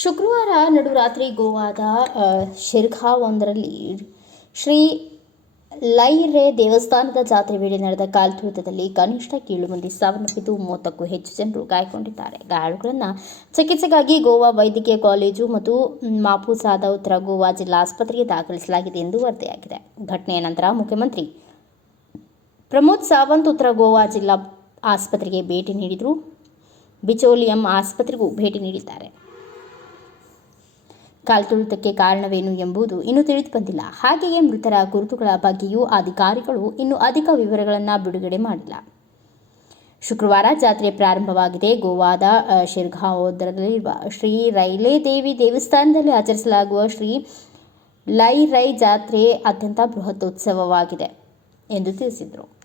ಶುಕ್ರವಾರ ನಡುರಾತ್ರಿ ಗೋವಾದ ಶಿರ್ಖಾವೊಂದರಲ್ಲಿ ಶ್ರೀ ಲೈರೆ ದೇವಸ್ಥಾನದ ಜಾತ್ರೆ ವೇಳೆ ನಡೆದ ಕಾಲ್ತುಳಿತದಲ್ಲಿ ಕನಿಷ್ಠ ಕೀಳು ಮಂದಿ ಸಾವನ್ನಪ್ಪಿದ್ದು ಮೂವತ್ತಕ್ಕೂ ಹೆಚ್ಚು ಜನರು ಗಾಯಗೊಂಡಿದ್ದಾರೆ. ಗಾಯಾಳುಗಳನ್ನು ಚಿಕಿತ್ಸೆಗಾಗಿ ಗೋವಾ ವೈದ್ಯಕೀಯ ಕಾಲೇಜು ಮತ್ತು ಮಾಪುಸಾದ ಉತ್ತರ ಗೋವಾ ಜಿಲ್ಲಾ ಆಸ್ಪತ್ರೆಗೆ ದಾಖಲಿಸಲಾಗಿದೆ ಎಂದು ವರದಿಯಾಗಿದೆ. ಘಟನೆಯ ನಂತರ ಮುಖ್ಯಮಂತ್ರಿ ಪ್ರಮೋದ್ ಸಾವಂತ್ ಉತ್ತರ ಗೋವಾ ಜಿಲ್ಲಾ ಆಸ್ಪತ್ರೆಗೆ ಭೇಟಿ ನೀಡಿದರು. ಬಿಚೋಲಿಯಂ ಆಸ್ಪತ್ರೆಗೂ ಭೇಟಿ ನೀಡಿದ್ದಾರೆ. ಕಾಲ್ತುಳಿತಕ್ಕೆ ಕಾರಣವೇನು ಎಂಬುದು ಇನ್ನೂ ತಿಳಿದು ಬಂದಿಲ್ಲ. ಹಾಗೆಯೇ ಮೃತರ ಗುರುತುಗಳ ಬಗ್ಗೆಯೂ ಅಧಿಕಾರಿಗಳು ಇನ್ನೂ ಅಧಿಕ ವಿವರಗಳನ್ನು ಬಿಡುಗಡೆ ಮಾಡಿಲ್ಲ. ಶುಕ್ರವಾರ ಜಾತ್ರೆ ಪ್ರಾರಂಭವಾಗಿದೆ. ಗೋವಾದ ಶಿರ್ಘಾವೋದರದಲ್ಲಿರುವ ಶ್ರೀ ರೈಲೇ ದೇವಿ ದೇವಸ್ಥಾನದಲ್ಲಿ ಆಚರಿಸಲಾಗುವ ಶ್ರೀ ಲೈ ರೈ ಜಾತ್ರೆ ಅತ್ಯಂತ ಬೃಹತ್ ಉತ್ಸವವಾಗಿದೆ ಎಂದು ತಿಳಿಸಿದರು.